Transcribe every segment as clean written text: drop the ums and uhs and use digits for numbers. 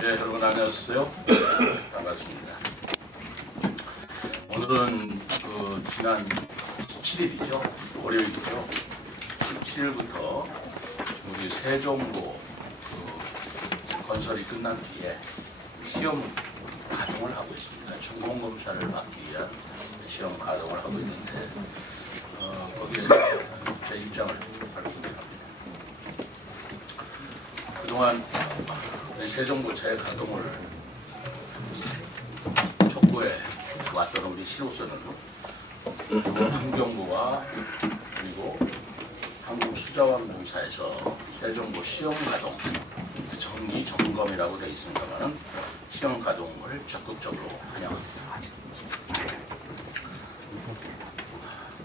예, 여러분 안녕하세요. 반갑습니다. 오늘은 지난 17일이죠. 월요일이죠. 17일부터 우리 세종고 건설이 끝난 뒤에 시험 가동을 하고 있습니다. 중공검사를 받기 위한 시험 가동을 하고 있는데 거기에서 제 입장을 밝힙니다. 그동안 세종고 재가동을 촉구해 왔던 우리 시로서는 환경부와 그리고 한국수자원공사에서 세종고 시험 가동 정리 점검이라고 되어 있습니다만 시험 가동을 적극적으로 환영합니다.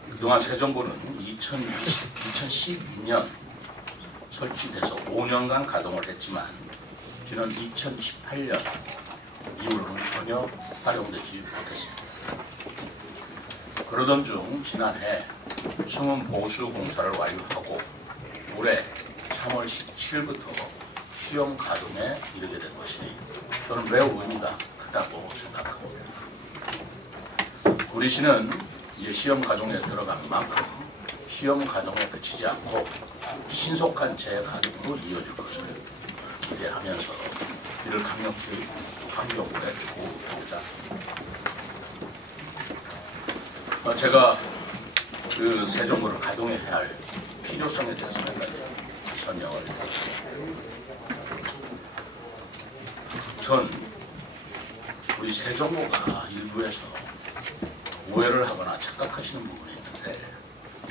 그동안 세종고는 2012년 설치돼서 5년간 가동을 했지만 지난 2018년 이후로는 전혀 활용되지 못했습니다. 그러던 중 지난해 승원 보수 공사를 완료하고 올해 3월 17일부터 시험 가동에 이르게 된 것이 저는 매우 의미가 크다고 생각합니다. 우리 시는 이제 시험 가동에 들어간 만큼 시험 가동에 그치지 않고 신속한 재가동으로 이어질 것을 기대하면서 이를 강력히 환경부에 추구하고자 합니다. 제가 그 세종고를 가동해야 할 필요성에 대해서 몇 가지 설명을 드립니다. 전 우리 세종고가 일부에서 오해를 하거나 착각하시는 부분이 있는데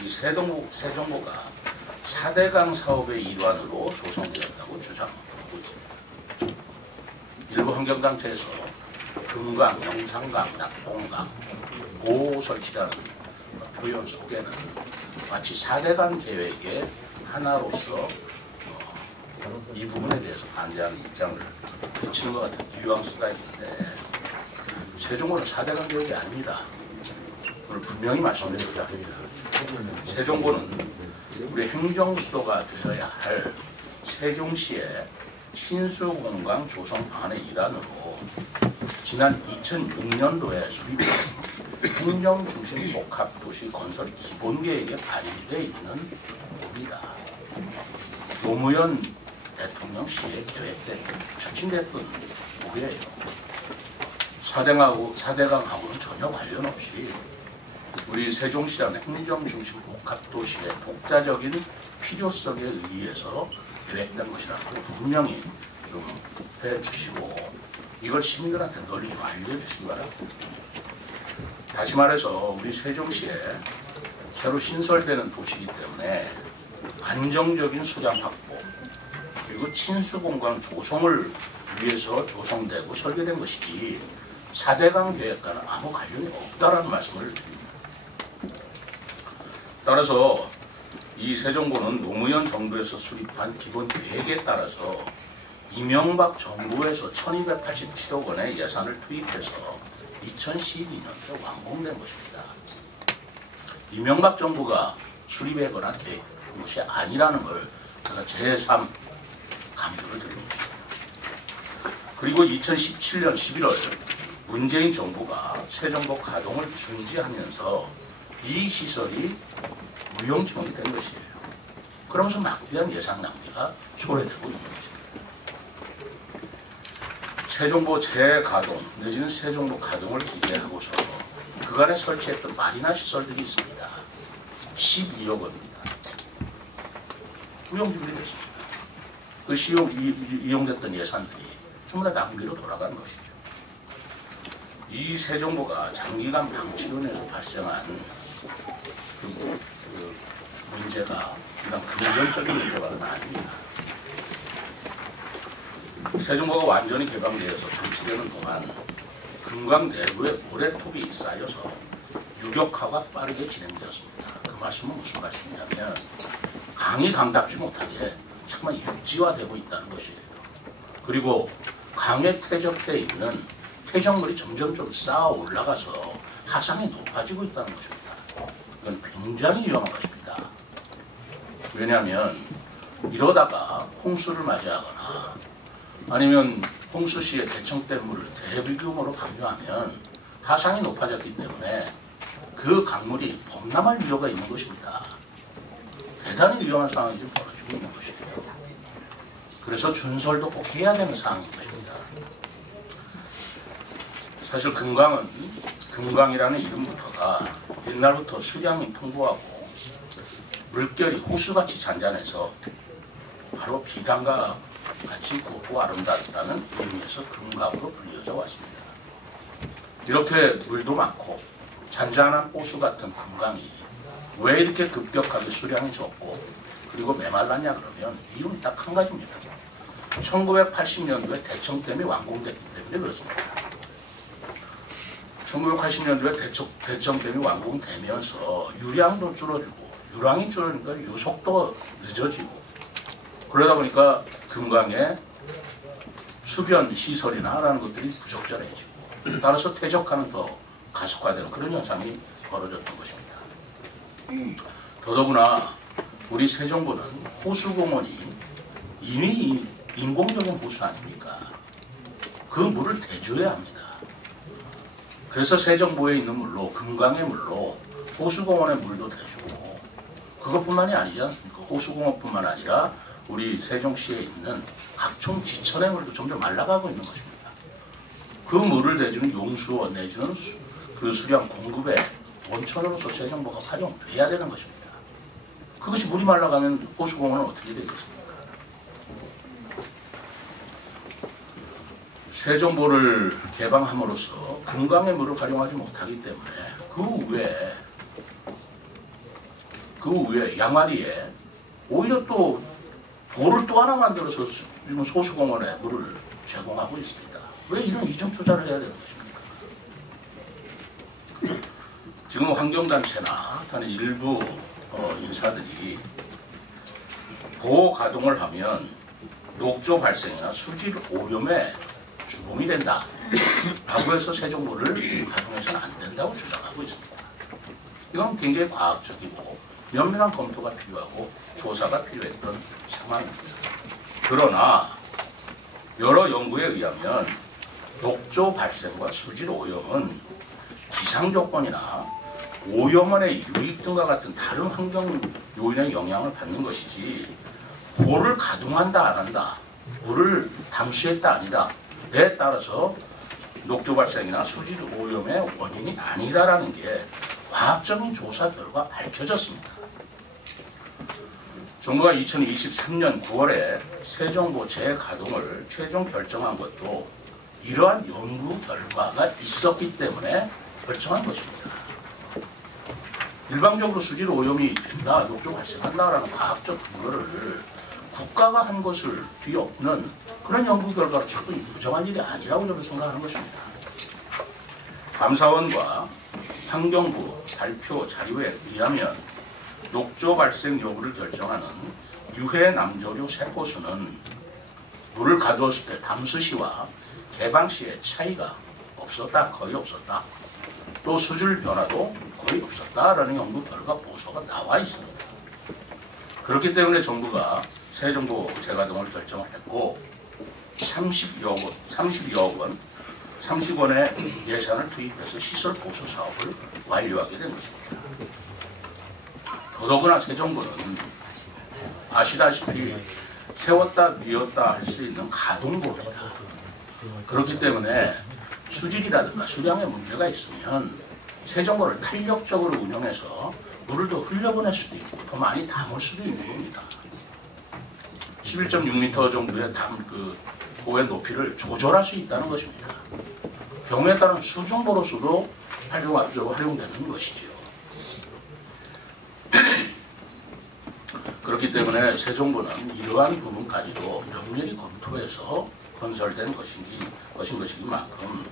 이 세종고가 4대강 사업의 일환으로 조성되었다고 주장하고 있습니다. 일부 환경단체에서 금강, 영산강, 낙동강, 고 설치라는 표현 속에는 마치 4대강 계획의 하나로서 이 부분에 대해서 반대하는 입장을 붙이는 것 같은 뉘앙스가 있는데 세종고는 4대강 계획이 아닙니다. 오늘 분명히 말씀드리고자 합니다. 세종고는 우리 행정수도가 되어야 할 세종시의 신수공강 조성 방안의 일환으로 지난 2006년도에 수립된 행정중심 복합도시 건설 기본계획에 반영되어 있는 겁니다. 노무현 대통령 시에 계획된 추진됐던 목이에요. 4대강하고는 전혀 관련 없이 우리 세종시라는 행정중심 복합도시의 독자적인 필요성에 의해서 계획된 것이라고 분명히 좀 해주시고 이걸 시민들한테 널리 좀 알려주시기 바랍니다. 다시 말해서 우리 세종시에 새로 신설되는 도시이기 때문에 안정적인 수량 확보 그리고 친수공간 조성을 위해서 조성되고 설계된 것이지 4대강 계획과는 아무 관련이 없다라는 말씀을 드립니다. 따라서 이 세종고는 노무현 정부에서 수립한 기본 계획에 따라서 이명박 정부에서 1287억 원의 예산을 투입해서 2012년에 완공된 것입니다. 이명박 정부가 수립하거나 계획한 것이 아니라는 걸 제가 제3 강조를 드립니다. 그리고 2017년 11월 문재인 정부가 세종고 가동을 중지하면서 이 시설이 무용지물이 된 것이에요. 그러면서 막대한 예산 낭비가 초래되고 있는 것입니다. 세종고 재가동 내지는 세종고 가동을 기대하고서 그간에 설치했던 마리나 시설들이 있습니다. 12억 원입니다. 무용지물이 됐습니다. 그 이용됐던 예산들이 전부 다 낭비로 돌아간 것이죠. 이 세종고가 장기간 방치로 인해서 발생한 그 문제가 그냥 금전적인 문제만은 아닙니다. 세종고가 완전히 개방되어서 방치되는 동안 금강 내부에 모래톱이 쌓여서 유격화가 빠르게 진행되었습니다. 그 말씀은 무슨 말씀이냐면 강이 강답지 못하게 정말 육지화되고 있다는 것이에요. 그리고 강에 퇴적되어 있는 퇴적물이 점점 좀 쌓아 올라가서 하상이 높아지고 있다는 것입니다. 이건 굉장히 위험한 것입니다. 왜냐하면 이러다가 홍수를 맞이하거나 아니면 홍수 시에 대청댐물을 대규모로 방류하면 하상이 높아졌기 때문에 그 강물이 범람할 우려가 있는 것입니다. 대단히 위험한 상황이 지금 벌어지고 있는 것이에요. 그래서 준설도 꼭 해야 되는 상황인 것입니다. 사실 금강이라는 이름부터가 옛날부터 수량이 풍부하고 물결이 호수같이 잔잔해서 바로 비단과 같이 곱고 아름답다는 의미에서 금강으로 불려져 왔습니다. 이렇게 물도 많고 잔잔한 호수 같은 금강이 왜 이렇게 급격하게 수량이 적고 그리고 메말랐냐 그러면 이유는 딱 한 가지입니다. 1980년도에 대청댐이 완공됐기 때문에 그렇습니다. 1980년도에 대청댐이 완공되면서 유량도 줄어들고 유량이 줄어드니까 유속도 늦어지고 그러다 보니까 금강의 수변 시설이나 라는 것들이 부적절해지고 따라서 퇴적하는 더 가속화되는 그런 현상이 벌어졌던 것입니다. 더더구나 우리 세종보는 호수공원이 이미 인공적인 호수 아닙니까? 그 물을 대주해야 합니다. 그래서 세종보에 있는 물로 금강의 물로 호수공원의 물도 대주고 그것뿐만이 아니지 않습니까? 호수공원뿐만 아니라 우리 세종시에 있는 각종 지천의 물도 점점 말라가고 있는 것입니다. 그 물을 대주는 용수원 내지는 그 수량 공급의 원천으로서 세종보가 활용돼야 되는 것입니다. 그것이 물이 말라가면 호수공원은 어떻게 되겠습니까? 세종보를 개방함으로써 금강의 물을 활용하지 못하기 때문에 그 후에 양화리에 오히려 또 보를 또 하나 만들어서 지금 호수공원에 물을 제공하고 있습니다. 왜 이런 이중 투자를 해야 되는 것입니까? 지금 환경단체나 다른 일부 인사들이 보호 가동을 하면 녹조 발생이나 수질 오염에 주범이 된다 라고 해서 세종보를 가동해서는 안 된다고 주장하고 있습니다. 이건 굉장히 과학적이고 면밀한 검토가 필요하고 조사가 필요했던 상황입니다. 그러나 여러 연구에 의하면 녹조 발생과 수질 오염은 기상조건이나 오염원의 유입 등과 같은 다른 환경 요인의 영향을 받는 것이지 보를 가동한다 안 한다, 물을 담수했다 아니다 에 따라서 녹조 발생이나 수질 오염의 원인이 아니다라는 게 과학적인 조사 결과 밝혀졌습니다. 정부가 2023년 9월에 세종보 재가동을 최종 결정한 것도 이러한 연구 결과가 있었기 때문에 결정한 것입니다. 일방적으로 수질 오염이 된다, 녹조 발생한다라는 과학적 근거를 국가가 한 것을 뒤엎는 그런 연구 결과로 자꾸 부정한 일이 아니라고 저는 생각하는 것입니다. 감사원과 환경부 발표 자료에 의하면 녹조 발생 여부를 결정하는 유해 남조류 세포수는 물을 가두었을 때 담수 시와 개방 시의 차이가 없었다, 거의 없었다. 또 수질 변화도 거의 없었다라는 연구 결과 보고서가 나와 있습니다. 그렇기 때문에 정부가 세종보 재가동을 결정을 했고 30여 원의 예산을 투입해서 시설 보수 사업을 완료하게 된 것입니다. 더더구나 세종보는 아시다시피 세웠다 뉘었다 할 수 있는 가동보입니다. 그렇기 때문에 수질이라든가 수량에 문제가 있으면 세종보를 탄력적으로 운영해서 물을 더 흘려보낼 수도 있고 더 많이 담을 수도 있는 겁니다. 11.6m 정도의 보의 높이를 조절할 수 있다는 것입니다. 경우에 따른 수중보로서도 활용되는 것이지요. 그렇기 때문에 세종보는 이러한 부분까지도 면밀히 검토해서 건설된 것인 만큼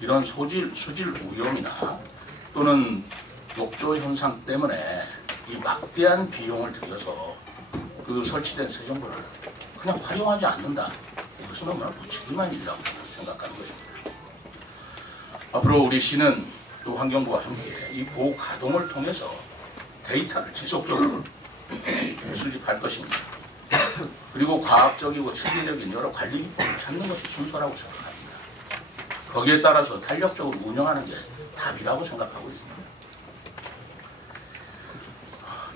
이런 수질 오염이나 또는 녹조 현상 때문에 이 막대한 비용을 들여서 그 설치된 세종보를 그냥 활용하지 않는다. 이것은 너무나 무책임한 일이라고 생각하는 것입니다. 앞으로 우리 시는 또 환경부와 함께 이 보호 가동을 통해서 데이터를 지속적으로 수집할 것입니다. 그리고 과학적이고 체계적인 여러 관리 비법을 찾는 것이 순서라고 생각합니다. 거기에 따라서 탄력적으로 운영하는 게 답이라고 생각하고 있습니다.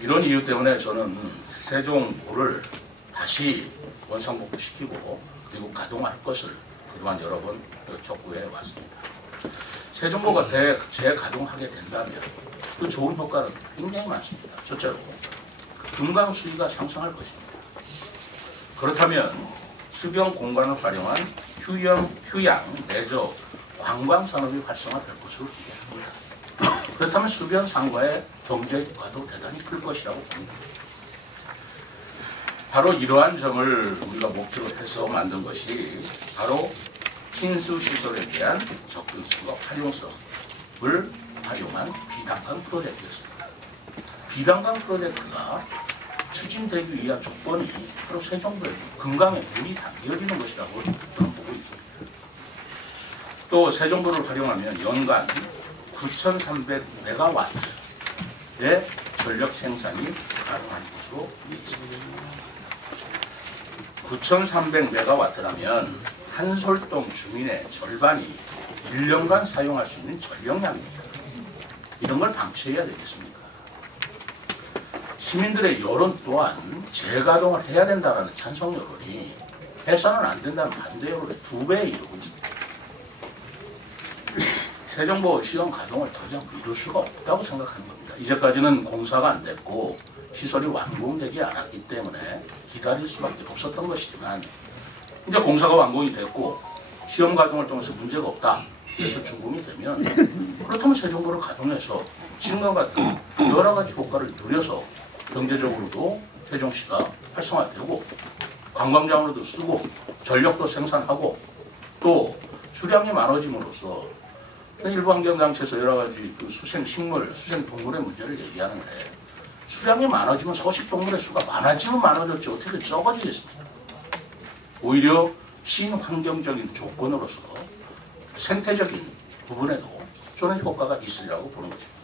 이런 이유 때문에 저는 세종고를 다시 원상복구시키고 그리고 가동할 것을 그동안 여러 번 촉구해 왔습니다. 세종고가 재가동하게 된다면 그 좋은 효과는 굉장히 많습니다. 첫째로 금강 수위가 상승할 것입니다. 그렇다면 수변 공간을 활용한 휴양, 내저, 관광 산업이 활성화될 것으로 기대합니다. 그렇다면 수변 상과의 경제 효과도 대단히 클 것이라고 봅니다. 바로 이러한 점을 우리가 목표로 해서 만든 것이 바로 친수 시설에 대한 접근성과 활용성을 활용한 비단강 프로젝트였습니다. 비단강 프로젝트가 추진되기 위한 조건이 바로 세종도에 금강에 물이 담겨지는 것이라고 저는 보고 있습니다. 또 세종도를 활용하면 연간 9,300메가와트의 전력 생산이 가능한 것으로 있습니다. 9,300메가와트라면 한솔동 주민의 절반이 1년간 사용할 수 있는 전력량입니다. 이런 걸 방치해야 되겠습니까? 시민들의 여론 또한 재가동을 해야 된다는 찬성 여론이 해서는 안 된다는 반대 여론의 2배에 이르고 있습니다. 세종고 시험 가동을 더 이상 미룰 수가 없다고 생각하는 겁니다. 이제까지는 공사가 안 됐고 시설이 완공되지 않았기 때문에 기다릴 수밖에 없었던 것이지만 이제 공사가 완공이 됐고 시험 가동을 통해서 문제가 없다. 그래서 준공이 되면 그렇다면 세종고를 가동해서 지금과 같은 여러 가지 효과를 누려서 경제적으로도 세종시가 활성화되고 관광장으로도 쓰고 전력도 생산하고 또 수량이 많아짐으로써 일부 환경단체에서 여러 가지 그 수생식물, 수생동물의 문제를 얘기하는데 수량이 많아지면 서식동물의 수가 많아지면 많아졌지 어떻게 적어지겠습니까? 오히려 신환경적인 조건으로서 생태적인 부분에도 저는 효과가 있으리라고 보는 것입니다.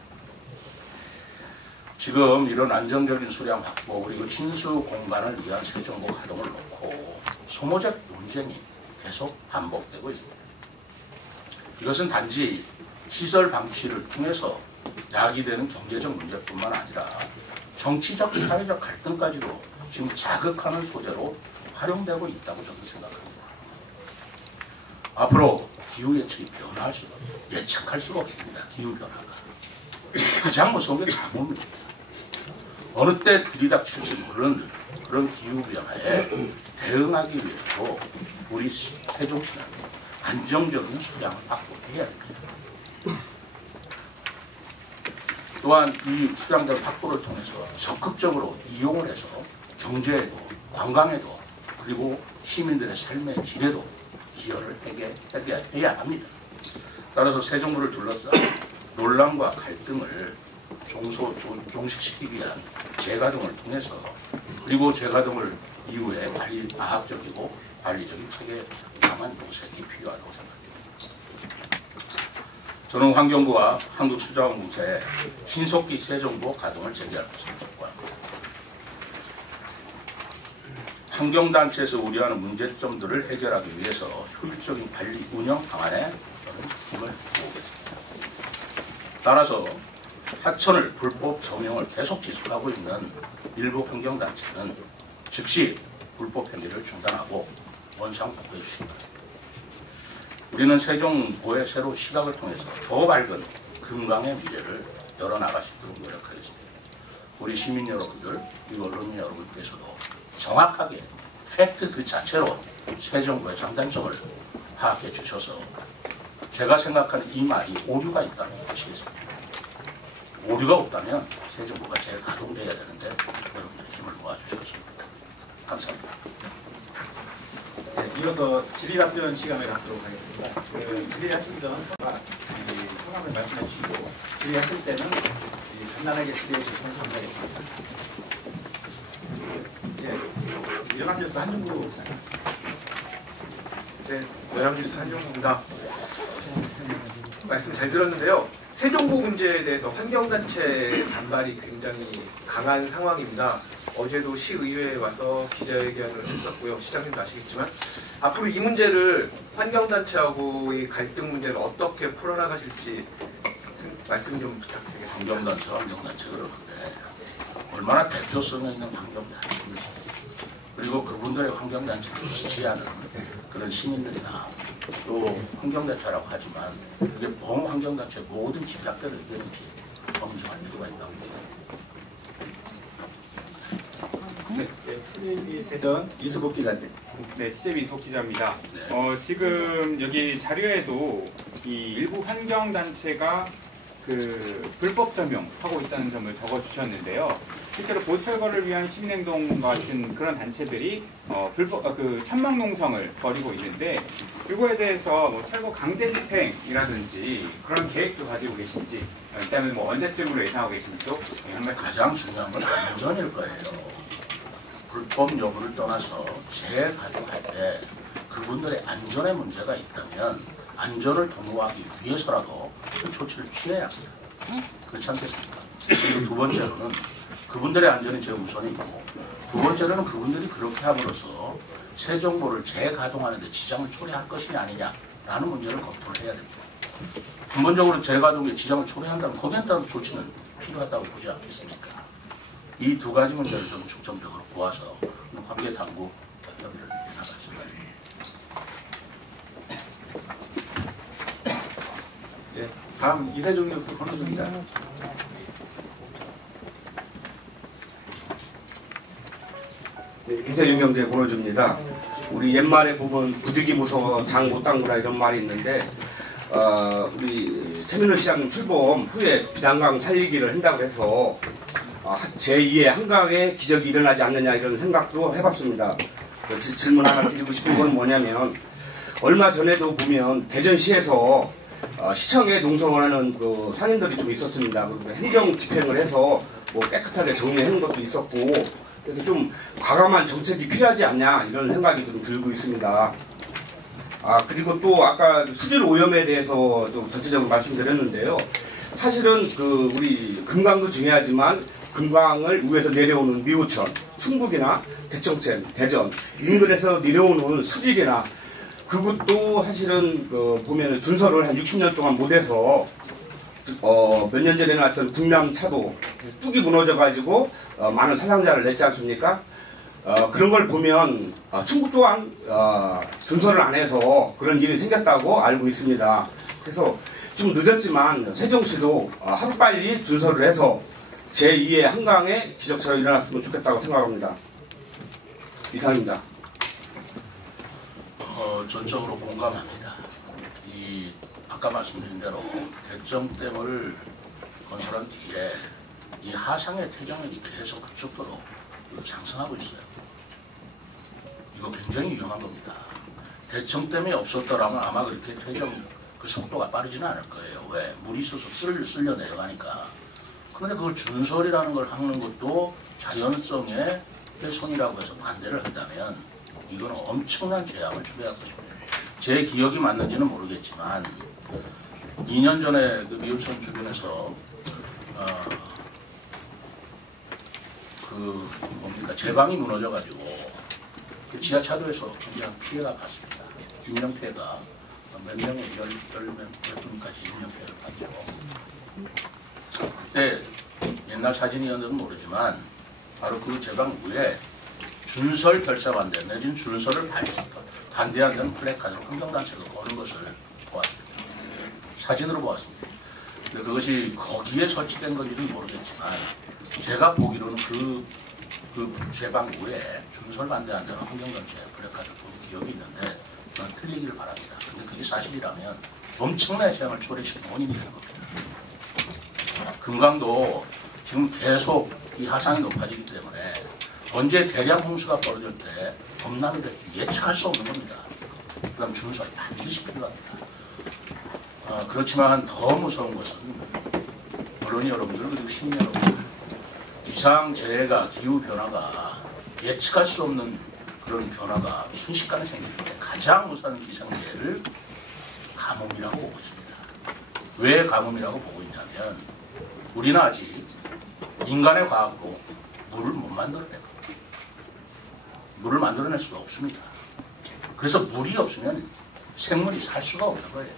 지금 이런 안정적인 수량 확보 그리고 친수 공간을 위한 세종고 가동을 놓고 소모적 논쟁이 계속 반복되고 있습니다. 이것은 단지 시설 방치를 통해서 야기되는 경제적 문제뿐만 아니라 정치적, 사회적 갈등까지도 지금 자극하는 소재로 활용되고 있다고 저는 생각합니다. 앞으로 기후 예측이 변화할 수가 예측할 수가 없습니다. 기후 변화가 가장 무서운 게 가뭄입니다. 어느 때 들이닥칠지 모르는 그런 기후 변화에 대응하기 위해서도 우리 세종시는 안정적인 수량을 확보해야 됩니다. 또한 이 수량들 확보를 통해서 적극적으로 이용을 해서 경제에도 관광에도 그리고 시민들의 삶의 질에도 기여를 해야 합니다. 따라서 세종도를 둘러싼 논란과 갈등을 종식시키기 위한 재가동을 통해서 그리고 재가동을 이후에 과학적이고 관리적인 체계 강한 모색이 필요하다고 생각합니다. 저는 환경부와 한국수자원공사에 신속히 세종고 가동을 재개할 것을 촉구합니다. 환경단체에서 우려하는 문제점들을 해결하기 위해서 효율적인 관리 운영 방안에 저는 힘을 모으겠습니다. 따라서 하천을 불법 점용을 계속 지속하고 있는 일부 환경단체는 즉시 불법 행위를 중단하고 원상복구해 주십니다. 우리는 세종고의 새로운 시각을 통해서 더 밝은 금강의 미래를 열어나갈 수 있도록 노력하겠습니다. 우리 시민 여러분들, 그리고 언론 여러분께서도 정확하게 팩트 그 자체로 세종고의 장단점을 파악해 주셔서 제가 생각하는 이 말이 오류가 있다는 것이겠습니다. 오류가 없다면 세종고가 재가동돼야 되는데 여러분들의 힘을 모아주셨습니다. 감사합니다. 네, 이어서 질의답변 시간을 갖도록 하겠습니다. 질의하시기 전 소감을 말씀해 주시고 질의하실 때는 간단하게 질의해 주시면 감사하겠습니다. 연합뉴스 한중구. 네, 연합뉴스 한중구입니다. 말씀 잘 들었는데요. 세종고 문제에 대해서 환경단체 반발이 굉장히 강한 상황입니다. 어제도 시의회에 와서 기자회견을 했었고요. 시장님도 아시겠지만 앞으로 이 문제를 환경단체하고의 갈등 문제를 어떻게 풀어나가실지 말씀 좀 부탁드리겠습니다. 환경단체 그러는데 얼마나 대표성 있는 환경단체입니까? 그리고 그분들의 환경단체를 지지하는 그런 시민들이나 또 환경단체라고 하지만 이게 범환경단체 모든 집약들을 이기는지 검증할 필요가 있다고 생각합니다. 네, 했던 이수복 기자님. 네, TJB 이수복 기자입니다. 네. 지금 여기 자료에도 이 일부 환경단체가 그 불법 점용하고 있다는 점을 적어주셨는데요. 실제로 보철거를 위한 시민행동 같은 그런 단체들이 그 천막 농성을 벌이고 있는데 이거에 대해서 뭐 철거 강제 집행이라든지 그런 계획도 가지고 계신지 일단은 뭐 언제쯤으로 예상하고 계신지도 한 말씀. 가장 중요한 건 안전일 거예요. 불법 여부를 떠나서 재가동할 때 그분들의 안전에 문제가 있다면 안전을 도모하기 위해서라도 그 조치를 취해야 합니다. 그렇지 않겠습니까? 그리고 두 번째로는 그분들의 안전이 제일 우선이고 두 번째로는 그분들이 그렇게 함으로써 새 정보를 재가동하는 데 지장을 초래할 것이냐 아니냐라는 문제를 검토를 해야 됩니다. 근본적으로 재가동에 지장을 초래한다면 거기에 따른 조치는 필요하다고 보지 않겠습니까? 이 두 가지 문제를 좀 중점적으로 보아서 관계 당국 협의를 나갈 생각입니다. 네, 다음 이세종 뉴스 권호주입니다. 네, 인세중경제 권호주입니다. 우리 옛말에 보면 부득이 무서워 장 못 당구라 이런 말이 있는데 우리 최민호 시장 출범 후에 비단강 살리기를 한다고 해서 제2의 한강에 기적이 일어나지 않느냐 이런 생각도 해봤습니다. 질문 하나 드리고 싶은 건 뭐냐면 얼마 전에도 보면 대전시에서 시청에 농성을 하는 그 상인들이 좀 있었습니다. 그리고 행정 집행을 해서 뭐 깨끗하게 정리하는 것도 있었고 그래서 좀 과감한 정책이 필요하지 않냐 이런 생각이 좀 들고 있습니다. 그리고 또 아까 수질 오염에 대해서 좀 전체적으로 말씀드렸는데요. 사실은 그 우리 금강도 중요하지만 금강을 위에서 내려오는 미우천, 충북이나 대청천, 대전 인근에서 내려오는 수질이나 그것도 사실은 그 보면 준설을 한 60년 동안 못해서 몇 년 전에 나왔던 국량차도 뚝이 무너져가지고 많은 사상자를 냈지 않습니까? 그런 걸 보면 충북 또한 준설을 안 해서 그런 일이 생겼다고 알고 있습니다. 그래서 좀 늦었지만 세종시도 하루빨리 준설을 해서 제2의 한강에 기적처럼 일어났으면 좋겠다고 생각합니다. 이상입니다. 전적으로 공감합니다. 아까 말씀드린 대로 대청댐을 건설한 뒤에 이 하상의 퇴적률이 계속 급속도로 상승하고 있어요. 이거 굉장히 위험한 겁니다. 대청댐이 없었더라면 아마 그렇게 퇴적 그 속도가 빠르지는 않을 거예요. 왜? 물이 있어서 쓸려 내려가니까. 그런데 그걸 준설이라는 걸 하는 것도 자연성의 훼손이라고 해서 반대를 한다면 이거는 엄청난 재앙을 초래할 것입니다. 제 기억이 맞는지는 모르겠지만 2년 전에 그 미우천 주변에서 제방이 무너져가지고 그 지하차도에서 굉장히 피해가 갔습니다. 인명피해가 몇 명의 10명까지 인명피해를 봤죠. 그때 옛날 사진이었는지 모르지만 바로 그 제방 위에 준설 결사반대 내지는 준설을 반대하는 플래카드를 환경단체가 거는 것을 보았습니다. 사진으로 보았습니다. 근데 그것이 거기에 설치된 건지는 모르겠지만 제가 보기로는 그 제방 위에 준설 반대한다는 환경단체 플래카드를 본 기억이 있는데 저는 틀리기를 바랍니다. 근데 그게 사실이라면 엄청난 재앙을 초래시키는 원인이 되는 겁니다. 금강도 지금 계속 이 하상이 높아지기 때문에 언제 대량 홍수가 벌어질 때 범람이 될지 예측할 수 없는 겁니다. 그럼 준설 반드시 필요합니다. 그렇지만 더 무서운 것은 언론이 여러분들 그리고 시민 여러분들 기상재해가 기후변화가 예측할 수 없는 그런 변화가 순식간에 생길 때 가장 무서운 기상재해를 가뭄이라고 보고 있습니다. 왜 가뭄이라고 보고 있냐면 우리는 아직 인간의 과학으로 물을 못 만들어내요. 물을 만들어낼 수가 없습니다. 그래서 물이 없으면 생물이 살 수가 없는 거예요.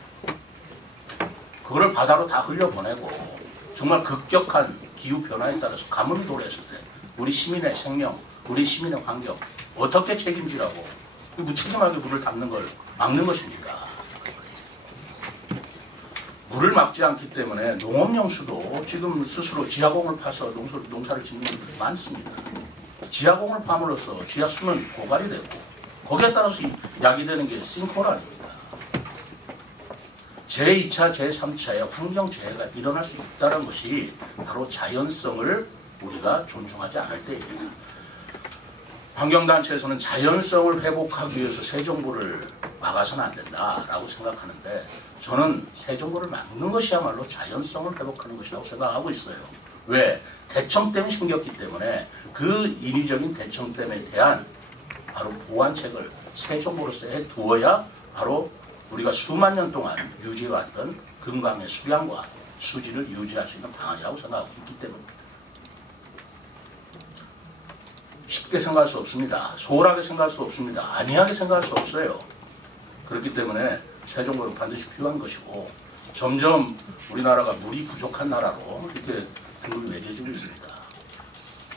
그거를 바다로 다 흘려보내고 정말 급격한 기후변화에 따라서 가물이 도래했을 때 우리 시민의 생명, 우리 시민의 환경 어떻게 책임지라고 무책임하게 물을 담는 걸 막는 것입니까? 물을 막지 않기 때문에 농업용수도 지금 스스로 지하공을 파서 농사를 짓는 분들이 많습니다. 지하공을 파므로써 지하수는 고갈이 되고 거기에 따라서 야기되는 게 싱크홀 아닙니다. 제2차, 제3차의 환경재해가 일어날 수 있다는 것이 바로 자연성을 우리가 존중하지 않을 때입니다. 환경단체에서는 자연성을 회복하기 위해서 새 정부를 막아서는 안 된다라고 생각하는데 저는 새 정부를 막는 것이야말로 자연성을 회복하는 것이라고 생각하고 있어요. 왜? 대청댐이 생겼기 때문에 그 인위적인 대청댐에 대한 바로 보완책을 새 정부로서 해두어야 바로 우리가 수만 년 동안 유지해왔던 금강의 수량과 수질을 유지할 수 있는 방안이라고 생각하고 있기 때문입니다. 쉽게 생각할 수 없습니다. 소홀하게 생각할 수 없습니다. 안이하게 생각할 수 없어요. 그렇기 때문에 새 정부는 반드시 필요한 것이고 점점 우리나라가 물이 부족한 나라로 이렇게 등급이 매겨지고 있습니다.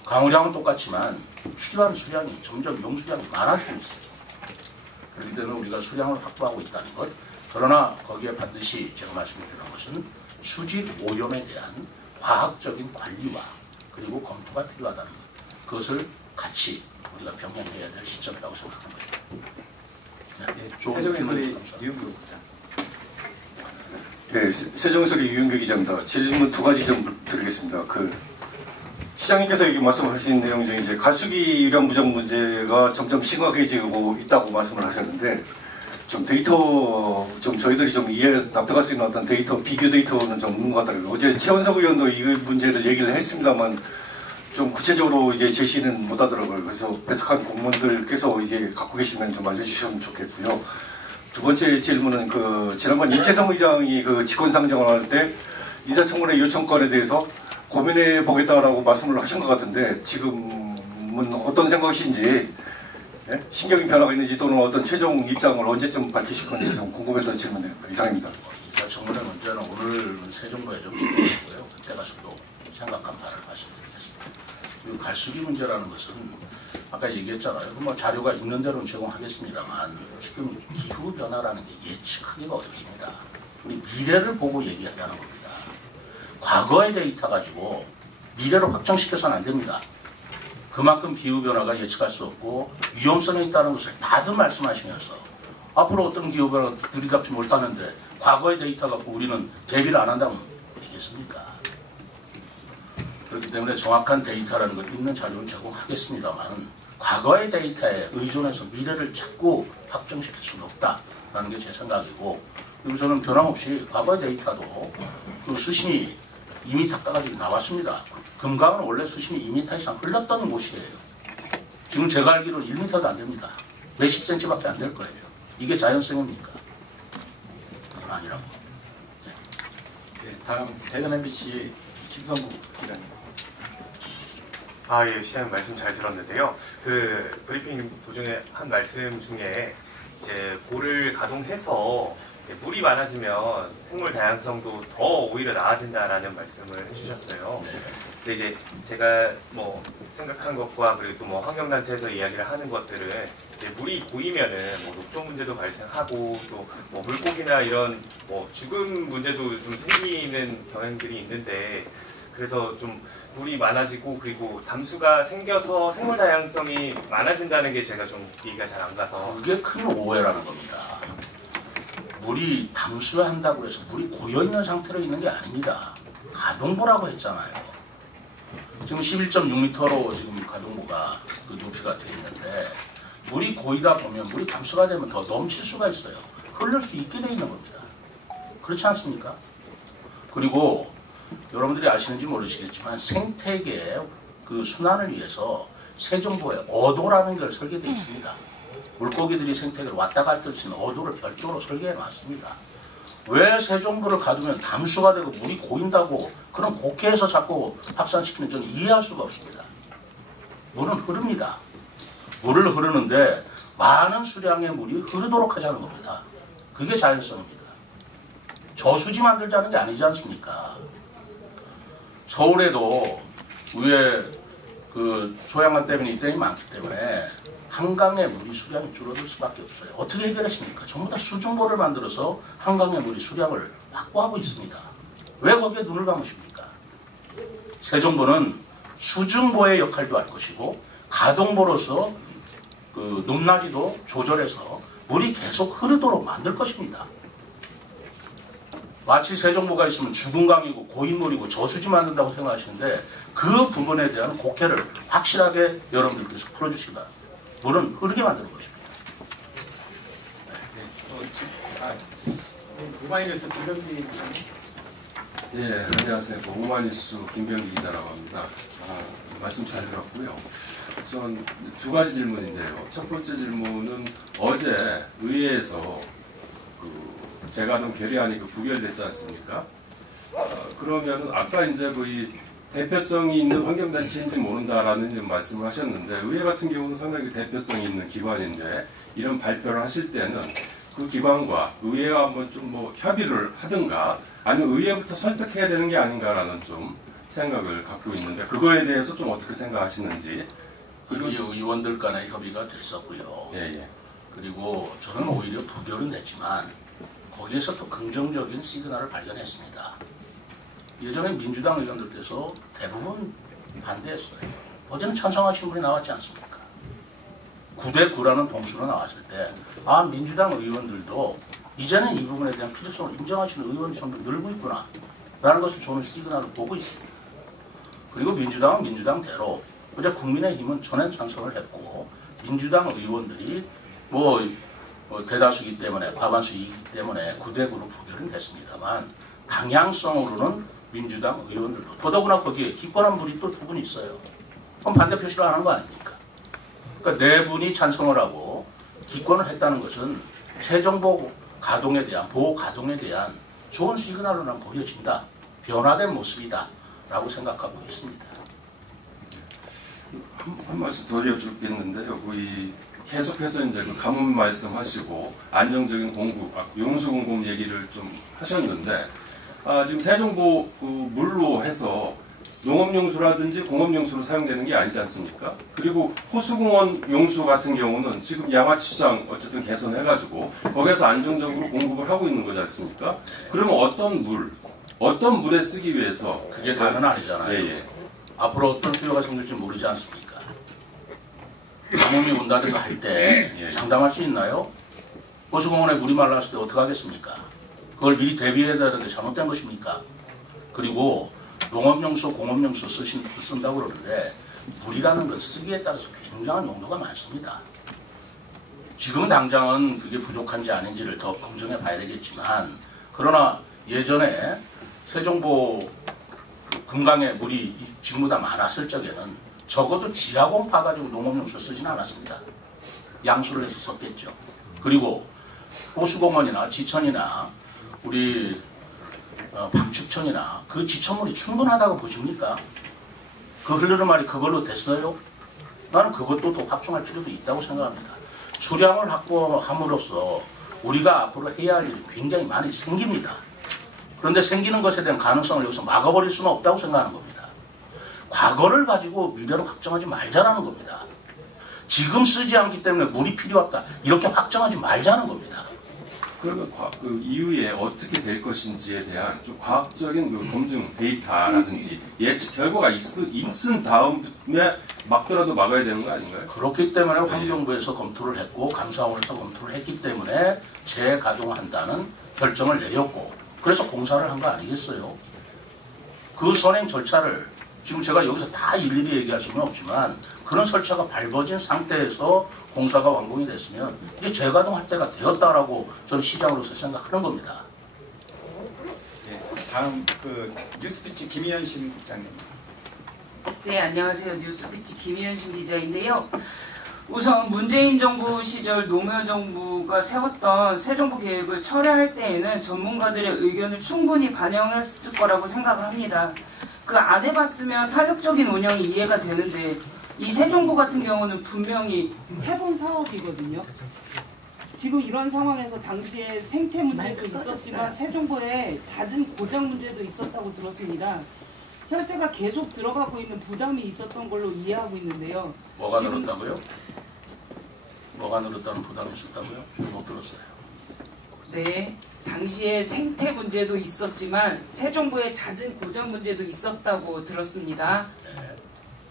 강우량은 똑같지만 필요한 수량이 점점 용수량이 많아지고 있습니다. 그렇기 때문에 우리가 수량을 확보하고 있다는 것, 그러나 거기에 반드시 제가 말씀드리는 것은 수질 오염에 대한 과학적인 관리와 그리고 검토가 필요하다는 것, 그것을 같이 우리가 병행해야 될 시점이라고 생각하는 거죠. 네, 세종해설이 유은규 국장. 네, 세종해설이 유은규 기자입니다. 질문 두 가지 좀 드리겠습니다. 시장님께서 여기 말씀하신 내용 중에 이제 가수기 유량 부족 문제가 점점 심각해지고 있다고 말씀을 하셨는데 좀 데이터 좀 저희들이 좀 납득할 수 있는 어떤 데이터 비교 데이터는 좀 없는 것 같더라고요. 어제 최원석 의원도 이 문제를 얘기를 했습니다만 좀 구체적으로 이제 제시는 못하더라고요. 그래서 배석한 공무원들께서 이제 갖고 계시면 좀 알려주시면 좋겠고요. 두 번째 질문은 지난번 임채성 의장이 직권상정을 할 때 인사청문회 요청권에 대해서 고민해 보겠다라고 말씀을 하신 것 같은데 지금은 어떤 생각이신지, 예? 신경이 변화가 있는지 또는 어떤 최종 입장을 언제쯤 밝히실 건지 좀 궁금해서 질문드립니다. 이상입니다. 인사청문회 문제는 오늘 새 정부에 좀 집중했고요. 그때 가서 또 생각한 바를 말씀드리겠습니다. 그리고 갈수기 문제라는 것은 아까 얘기했잖아요. 자료가 있는 대로는 제공하겠습니다만 지금 기후 변화라는 게 예측하기가 어렵습니다. 우리 미래를 보고 얘기하자는 겁니다. 과거의 데이터 가지고 미래로 확정시켜서는 안 됩니다. 그만큼 기후변화가 예측할 수 없고 위험성에 있다는 것을 다들 말씀하시면서 앞으로 어떤 기후변화가 들이닥치 못하는데 과거의 데이터 갖고 우리는 대비를 안 한다면 되겠습니까? 그렇기 때문에 정확한 데이터라는 걸 있는 자료는 제공하겠습니다만 과거의 데이터에 의존해서 미래를 자꾸 확정시킬 수는 없다라는 게 제 생각이고, 그리고 저는 변함없이 과거의 데이터도 수심이 2m까지 나왔습니다. 금강은 원래 수심이 2m 이상 흘렀던 곳이에요. 지금 제가 알기로는 1m도 안 됩니다. 몇십 cm밖에 안 될 거예요. 이게 자연성입니까? 그건 아니라고. 네. 네, 다음 대전 MBC 김성구 기자님. 예, 시장님 말씀 잘 들었는데요. 브리핑 도중에 한 말씀 중에 이제 볼을 가동해서 물이 많아지면 생물 다양성도 더 오히려 나아진다라는 말씀을 해주셨어요. 근데 이제 제가 생각한 것과 그리고 또 환경단체에서 이야기를 하는 것들은 이제 물이 고이면은 녹조 문제도 발생하고 또 물고기나 이런 죽음 문제도 좀 생기는 경향들이 있는데, 그래서 좀 물이 많아지고 그리고 담수가 생겨서 생물 다양성이 많아진다는 게 제가 좀 이해가 잘 안 가서. 그게 큰 오해라는 겁니다. 물이 담수한다고 해서 물이 고여있는 상태로 있는 게 아닙니다. 가동보라고 했잖아요. 지금 11.6m로 지금 가동보가 높이가 되어 있는데 물이 고이다 보면 물이 담수가 되면 더 넘칠 수가 있어요. 흐를 수 있게 되어 있는 겁니다. 그렇지 않습니까? 그리고 여러분들이 아시는지 모르시겠지만 생태계의 순환을 위해서 세정부에 어도라는 게 설계되어 있습니다. 물고기들이 생태계를 왔다 갔다 쓰는 어도를 별도로 설계해 놨습니다. 왜 세정부를 가두면 담수가 되고 물이 고인다고 그런 국회에서 자꾸 확산시키는 저는 이해할 수가 없습니다. 물은 흐릅니다. 물을 흐르는데 많은 수량의 물이 흐르도록 하자는 겁니다. 그게 자연성입니다. 저수지 만들자는 게 아니지 않습니까? 서울에도 위에 그 소양강 때문에 이때이 많기 때문에 한강의 물이 수량이 줄어들 수밖에 없어요. 어떻게 해결했습니까? 전부 다 수중보를 만들어서 한강의 물이 수량을 확보하고 있습니다. 왜 거기에 눈을 감으십니까? 세종보는 수중보의 역할도 할 것이고 가동보로서 그 높낮이도 조절해서 물이 계속 흐르도록 만들 것입니다. 마치 세종보가 있으면 죽은 강이고 고인물이고 저수지 만든다고 생각하시는데 그 부분에 대한 곡해를 확실하게 여러분들께서 풀어주시기 바랍니다. 물은 흐르게 만드는 것입니다. 오마이뉴스 김병기 기자님. 예, 안녕하세요. 오마이뉴스 김병기 기자라고 합니다. 말씀 잘 들었고요. 우선 두 가지 질문인데요. 첫 번째 질문은 어제 의회에서 재가동 결의안이 부결됐지 않습니까? 그러면은 아까 이제 이 대표성이 있는 환경단체인지 모른다라는 말씀을 하셨는데 의회 같은 경우는 상당히 대표성이 있는 기관인데 이런 발표를 하실 때는 그 기관과 의회와 한번 좀 협의를 하든가 아니면 의회부터 설득해야 되는 게 아닌가라는 좀 생각을 갖고 있는데 그거에 대해서 좀 어떻게 생각하시는지. 그리고 의원들 간의 협의가 됐었고요. 예. 그리고 저는 오히려 부결은 됐지만 거기에서 또 긍정적인 시그널을 발견했습니다. 예전에 민주당 의원들께서 대부분 반대했어요. 어제는 찬성하신 분이 나왔지 않습니까? 9대 9라는 동수로 나왔을 때 민주당 의원들도 이제는 이 부분에 대한 필요성을 인정하시는 의원이 점점 늘고 있구나 라는 것을 저는 시그널을 보고 있습니다. 그리고 민주당은 민주당대로 어제 국민의힘은 전엔 찬성을 했고 민주당 의원들이 대다수이기 때문에 과반수이기 때문에 9대 9로 부결은 됐습니다만 방향성으로는 민주당 의원들도 더더구나 거기에 기권한 분이 또 두 분 있어요. 그럼 반대 표시를 안 한 거 아닙니까? 그러니까 네 분이 찬성을 하고 기권을 했다는 것은 세정보 가동에 대한 보호 가동에 대한 좋은 시그널로 난 보여진다. 변화된 모습이다. 라고 생각하고 있습니다. 한 말씀 더 여쭙겠는데요. 계속해서 이제 가뭄 말씀하시고 안정적인 공급, 용수 공급 얘기를 좀 하셨는데 지금 세정보 물로 해서 농업용수라든지 공업용수로 사용되는 게 아니지 않습니까? 그리고 호수공원 용수 같은 경우는 지금 양화치장 어쨌든 개선해가지고 거기에서 안정적으로 공급을 하고 있는 거지 않습니까? 그러면 어떤 물에 쓰기 위해서 그게 다는 아니잖아요. 예. 앞으로 어떤 수요가 생길지 모르지 않습니까? 가뭄이 온다든가 할 때 장담할 수 있나요? 호수공원에 물이 말랐을 때 어떻게 하겠습니까? 그걸 미리 대비해야 되는데 잘못된 것입니까? 그리고 농업용수, 공업용수 쓴다고 그러는데 물이라는 건 쓰기에 따라서 굉장한 용도가 많습니다. 지금 당장은 그게 부족한지 아닌지를 더 검증해 봐야 되겠지만 그러나 예전에 세종보 금강에 물이 지금보다 많았을 적에는 적어도 지하공 파가지고 농업용수 쓰진 않았습니다. 양수를 해서 썼겠죠. 그리고 호수공원이나 지천이나 우리 박축천이나 그 지천물이 충분하다고 보십니까? 그 흐르는 말이 그걸로 됐어요? 나는 그것도 더 확충할 필요도 있다고 생각합니다. 수량을 확보함으로써 우리가 앞으로 해야 할 일이 굉장히 많이 생깁니다. 그런데 생기는 것에 대한 가능성을 여기서 막아버릴 수는 없다고 생각하는 겁니다. 과거를 가지고 미래로 확정하지 말자라는 겁니다. 지금 쓰지 않기 때문에 물이 필요 없다. 이렇게 확정하지 말자는 겁니다. 그러면 이후에 어떻게 될 것인지에 대한 좀 과학적인 검증 데이터라든지 예측 결과가 있은 다음에 막더라도 막아야 되는 거 아닌가요? 그렇기 때문에 환경부에서 검토를 했고 감사원에서 검토를 했기 때문에 재가동한다는 결정을 내렸고 그래서 공사를 한 거 아니겠어요? 그 선행 절차를 지금 제가 여기서 다 일일이 얘기할 수는 없지만 그런 절차가 밟아진 상태에서 공사가 완공이 됐으면 이제 재가동할 때가 되었다라고 저는 시장으로서 생각하는 겁니다. 네, 다음 뉴스피치 김희연심 국장님. 네, 안녕하세요. 뉴스피치 김희연심 기자인데요. 우선 문재인 정부 시절 노무현 정부가 세웠던 세정부 계획을 철회할 때에는 전문가들의 의견을 충분히 반영했을 거라고 생각을 합니다. 안 해봤으면 탄력적인 운영이 이해가 되는데 이 세종보 같은 경우는 분명히 해본 사업이거든요. 지금 이런 상황에서 당시에 생태 문제도 있었지만 세종보에 잦은 고장 문제도 있었다고 들었습니다. 혈세가 계속 들어가고 있는 부담이 있었던 걸로 이해하고 있는데요. 뭐가 늘었다고요? 뭐가 늘었다는 부담이 있었다고요? 저는 못 들었어요. 네, 당시에 생태 문제도 있었지만 세종보에 잦은 고장 문제도 있었다고 들었습니다. 네.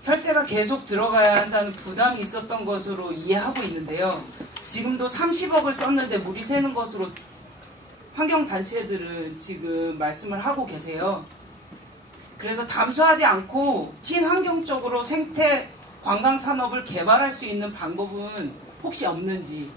혈세가 계속 들어가야 한다는 부담이 있었던 것으로 이해하고 있는데요. 지금도 30억을 썼는데 물이 새는 것으로 환경단체들은 지금 말씀을 하고 계세요. 그래서 담수하지 않고 친환경적으로 생태 관광산업을 개발할 수 있는 방법은 혹시 없는지,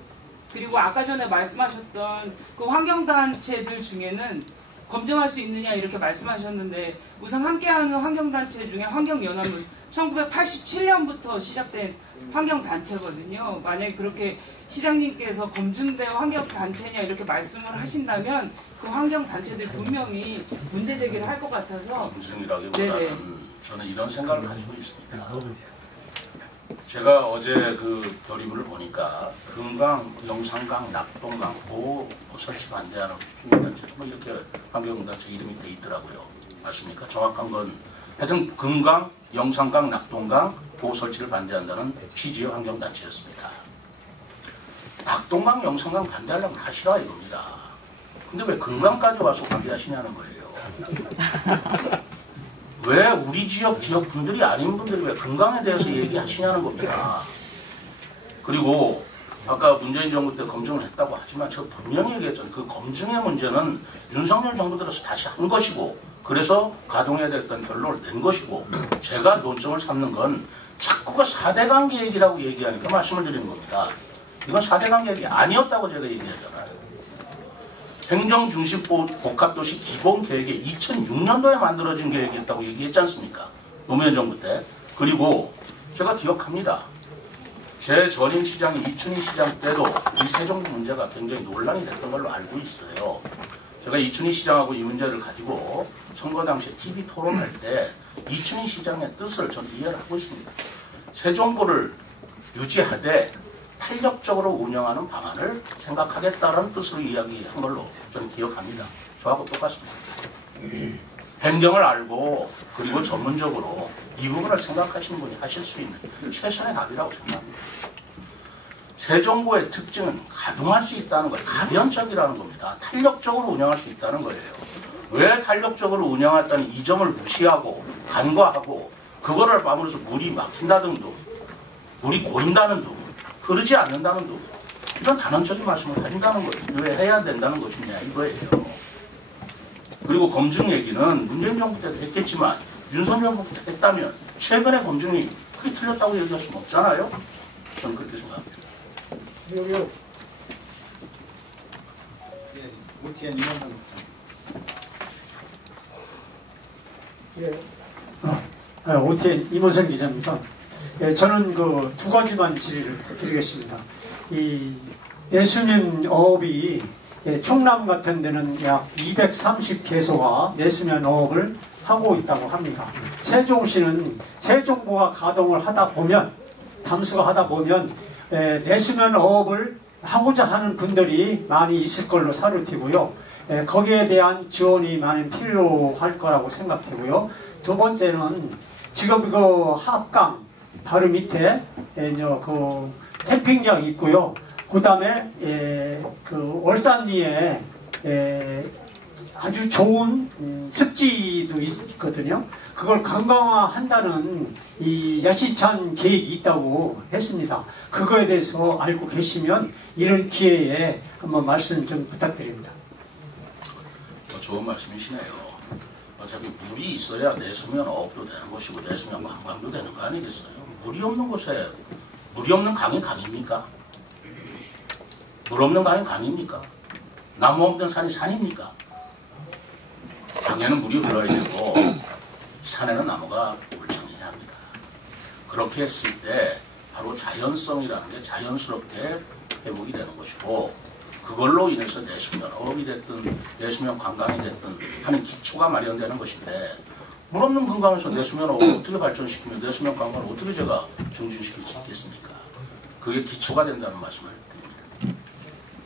그리고 아까 전에 말씀하셨던 그 환경단체들 중에는 검증할 수 있느냐 이렇게 말씀하셨는데, 우선 함께하는 환경단체 중에 환경연합은 1987년부터 시작된 환경단체거든요. 만약에 그렇게 시장님께서 검증된 환경단체냐 이렇게 말씀을 하신다면 그 환경단체들이 분명히 문제 제기를 할 것 같아서. 검증이라기보다는 저는 이런 생각을 가지고 있습니다. 제가 어제 그 결의문을 보니까 금강, 영산강, 낙동강 보호 설치 반대하는 피민단체 뭐 이렇게 환경단체 이름이 돼 있더라고요. 맞습니까? 정확한 건 하여튼 금강, 영산강, 낙동강 보호 설치를 반대한다는 취지의 환경단체였습니다. 낙동강, 영산강 반대하려면 하시라 이겁니다. 근데 왜 금강까지 와서 반대하시냐는 거예요. 왜 우리 지역 분들이 아닌 분들이 왜 금강에 대해서 얘기하시냐는 겁니다. 그리고 아까 문재인 정부 때 검증을 했다고 하지만 제가 분명히 얘기했잖아요. 그 검증의 문제는 윤석열 정부 들어서 다시 한 것이고, 그래서 가동해야 됐던 결론을 낸 것이고, 제가 논점을 삼는 건 자꾸가 4대강 계획이라고 얘기하니까 말씀을 드리는 겁니다. 이건 4대강 계획이 아니었다고 제가 얘기하잖아요. 행정중심 복합도시 기본계획이 2006년도에 만들어진 계획이었다고 얘기했지 않습니까? 노무현 정부 때. 그리고 제가 기억합니다. 제 전임 시장인 이춘희 시장 때도 이 세종보 문제가 굉장히 논란이 됐던 걸로 알고 있어요. 제가 이춘희 시장하고 이 문제를 가지고 선거 당시에 TV 토론할 때 이춘희 시장의 뜻을 저는 이해를 하고 있습니다. 세종보를 유지하되 탄력적으로 운영하는 방안을 생각하겠다는 뜻으로 이야기한 걸로 저는 기억합니다. 저하고 똑같습니다. 행정을 알고 그리고 전문적으로 이 부분을 생각하시는 분이 하실 수 있는 최선의 답이라고 생각합니다. 세종보의 특징은 가동할 수 있다는 거예요. 가변적이라는 겁니다. 탄력적으로 운영할 수 있다는 거예요. 왜 탄력적으로 운영했다는 이 점을 무시하고 간과하고 그거를 막으로서 물이 막힌다는 둥, 물이 고인다는 둥, 흐르지 않는다는 둥, 이런 단언적인 말씀을 한다는 거예요. 왜 해야 된다는 것이냐 이거예요. 그리고 검증 얘기는 문재인 정부 때도 했겠지만 윤석열 정부 때 했다면 최근에 검증이 크게 틀렸다고 얘기할 수는 없잖아요. 저는 그렇게 생각합니다. 오티엔 이만상. 오티엔 임원선 기자입니다. 저는 그 두 가지만 질의를 드리겠습니다. 이 내수면 어업이 충남 같은 데는 약 230개소가 내수면 어업을 하고 있다고 합니다. 세종시는 세종보가 가동을 하다 보면, 담수가 하다 보면 내수면 어업을 하고자 하는 분들이 많이 있을 걸로 사료티고요. 거기에 대한 지원이 많이 필요할 거라고 생각되고요. 두 번째는 지금 그 합강 바로 밑에 그 캠핑장이 있고요. 그 다음에 그 월산리에 아주 좋은 습지도 있거든요. 그걸 관광화한다는 이 야심찬 계획이 있다고 했습니다. 그거에 대해서 알고 계시면 이런 기회에 한번 말씀 좀 부탁드립니다. 좋은 말씀이시네요. 어차피 물이 있어야 내수면 어업도 되는 것이고 내수면 관광도 되는 거 아니겠어요? 물이 없는 곳에 물이 없는 강이 강입니까? 물 없는 강이 강입니까? 나무 없는 산이 산입니까? 강에는 물이 흘러야 되고 산에는 나무가 물청해야 합니다. 그렇게 했을 때 바로 자연성이라는 게 자연스럽게 회복이 되는 것이고, 그걸로 인해서 내수면 어업이 됐든 내수면 관광이 됐든 하는 기초가 마련되는 것인데, 물 없는 건강에서 내수면을 어떻게 발전시키며 내수면 건강을 어떻게 제가 증진시킬 수 있겠습니까? 그게 기초가 된다는 말씀을 드립니다.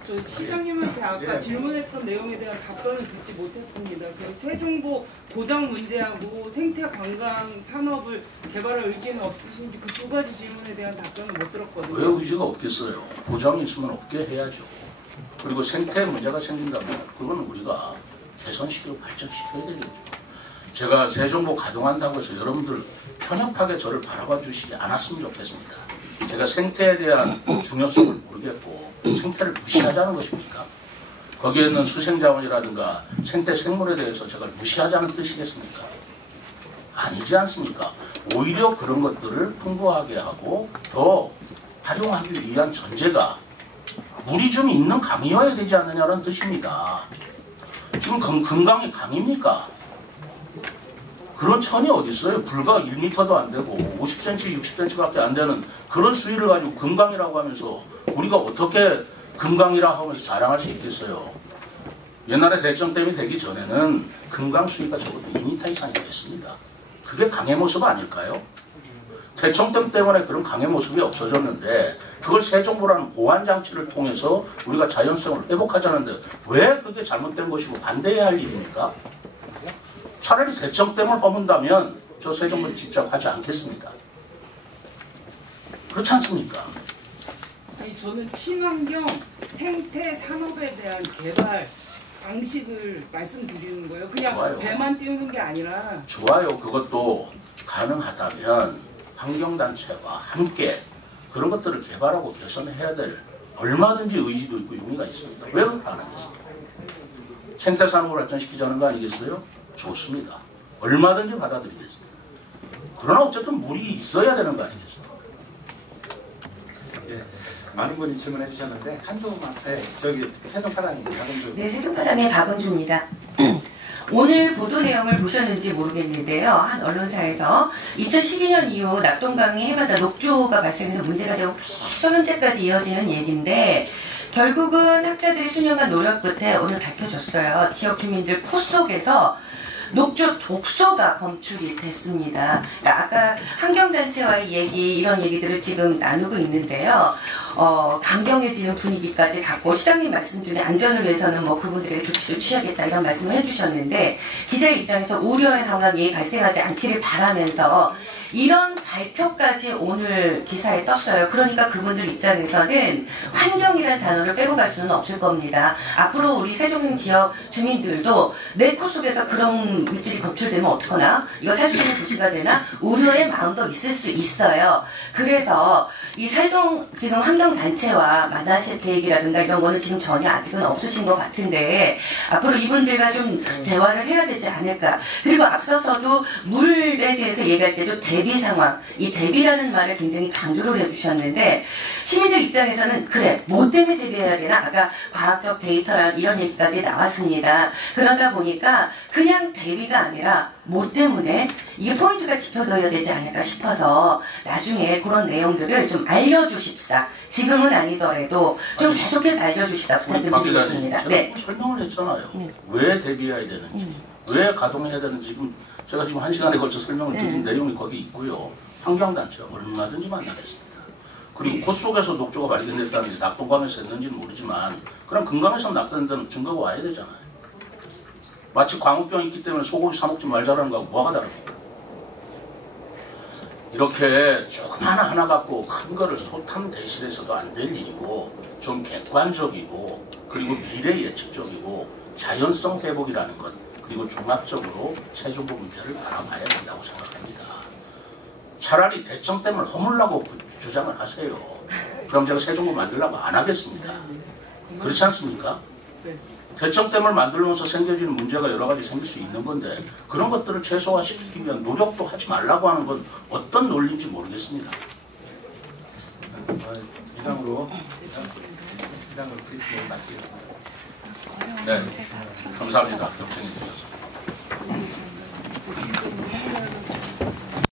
저 시장님한테 아까 질문했던 내용에 대한 답변을 듣지 못했습니다. 그 세종보 고장 문제하고 생태 관광 산업을 개발할 의지는 없으신지 그 두 가지 질문에 대한 답변을 못 들었거든요. 왜 의지가 없겠어요? 고장이 있으면 없게 해야죠. 그리고 생태 문제가 생긴다면 그건 우리가 개선시키고 발전시켜야 되겠죠. 제가 세종보 가동한다고 해서 여러분들 편협하게 저를 바라봐 주시지 않았으면 좋겠습니다. 제가 생태에 대한 중요성을 모르겠고 생태를 무시하자는 것입니까? 거기에 있는 수생자원이라든가 생태 생물에 대해서 제가 무시하자는 뜻이겠습니까? 아니지 않습니까? 오히려 그런 것들을 풍부하게 하고 더 활용하기 위한 전제가 물이 좀 있는 강이어야 되지 않느냐는 뜻입니다. 지금 금강이 강입니까? 그런 천이 어디 있어요? 불과 1m도 안 되고 50cm, 60cm밖에 안 되는 그런 수위를 가지고 금강이라고 하면서 우리가 어떻게 금강이라 하면서 자랑할 수 있겠어요? 옛날에 대청댐이 되기 전에는 금강 수위가 적어도 2m 이상이 됐습니다. 그게 강의 모습 아닐까요? 대청댐 때문에 그런 강의 모습이 없어졌는데 그걸 세종보라는 보완장치를 통해서 우리가 자연성을 회복하자는데 왜 그게 잘못된 것이고 반대해야 할 일입니까? 차라리 대청댐을 허문다면 저 세종보를 직접 하지 않겠습니다. 그렇지 않습니까? 아니 저는 친환경 생태 산업에 대한 개발 방식을 말씀드리는 거예요. 그냥 좋아요. 배만 띄우는 게 아니라. 좋아요. 그것도 가능하다면 환경단체와 함께 그런 것들을 개발하고 개선해야 될 얼마든지 의지도 있고 용의가 있습니다. 왜 그렇게 안 하겠습니까? 생태산업을 발전시키자는 거 아니겠어요? 좋습니다. 얼마든지 받아들이겠습니다. 그러나 어쨌든 물이 있어야 되는 거 아니겠습니까? 예, 많은 분이 질문해 주셨는데 한동훈한테 저기 세종파랑이 박은주. 네, 세종파랑의 박은주입니다. 오늘 보도 내용을 보셨는지 모르겠는데요. 한 언론사에서 2012년 이후 낙동강의 해마다 녹조가 발생해서 문제가 되고 계속 현재까지 이어지는 얘기인데 결국은 학자들이 수년간 노력 끝에 오늘 밝혀졌어요. 지역 주민들 코 속에서 녹조 독소가 검출이 됐습니다. 그러니까 아까 환경단체와의 얘기, 이런 얘기들을 지금 나누고 있는데요. 강경해지는 분위기까지 갖고 시장님 말씀 중에 안전을 위해서는 뭐 그분들에게 조치를 취하겠다 이런 말씀을 해주셨는데 기자의 입장에서 우려의 상황이 발생하지 않기를 바라면서 이런 발표까지 오늘 기사에 떴어요. 그러니까 그분들 입장에서는 환경이라는 단어를 빼고 갈 수는 없을 겁니다. 앞으로 우리 세종 지역 주민들도 내 코 속에서 그런 물질이 검출되면 어떡하나? 이거 살 수 있는 도시가 되나? 우려의 마음도 있을 수 있어요. 그래서 이 세종 지금 환경단체와 만나실 계획이라든가 이런 거는 지금 전혀 아직은 없으신 것 같은데 앞으로 이분들과 좀 대화를 해야 되지 않을까. 그리고 앞서서도 물에 대해서 얘기할 때도 대비 상황, 이 대비라는 말을 굉장히 강조를 해주셨는데 시민들 입장에서는 그래, 뭐 때문에 대비해야 되나? 아까 과학적 데이터랑 이런 얘기까지 나왔습니다. 그러다 보니까 그냥 대비가 아니라 뭐 때문에 이게 포인트가 짚어져야 되지 않을까 싶어서 나중에 그런 내용들을 좀 알려주십사. 지금은 아니더라도 좀 계속해서 알려주시다 부탁드리겠습니다. 제가 설명을 했잖아요. 왜 대비해야 되는지, 왜 가동해야 되는지 제가 지금 1시간에 걸쳐 설명을 드린 내용이 거기 있고요. 환경단체와 얼마든지 만나겠습니다. 그리고 코 속에서 녹조가 발견됐다는 게 낙동강에서 했는지는 모르지만 그럼 금강에서 낙동된 증거가 와야 되잖아요. 마치 광우병이 있기 때문에 소고기 사 먹지 말자라는 거하고 뭐가 다릅니까? 이렇게 조금 하나 갖고 큰 거를 소탐 대실해서도 안 될 일이고 좀 객관적이고 그리고 미래 예측적이고 자연성 회복이라는 것 그리고 종합적으로 세종보 문제를 바라봐야 된다고 생각합니다. 차라리 대청댐을 허물라고 주장을 하세요. 그럼 제가 세종보 만들라고 안 하겠습니다. 그렇지 않습니까? 대청댐을 만들면서 생겨지는 문제가 여러 가지 생길 수 있는 건데 그런 것들을 최소화시키기 위한 노력도 하지 말라고 하는 건 어떤 논리인지 모르겠습니다. 이상으로 브리핑을 마치겠습니다. 네, 감사합니다. 경청해 주셔서.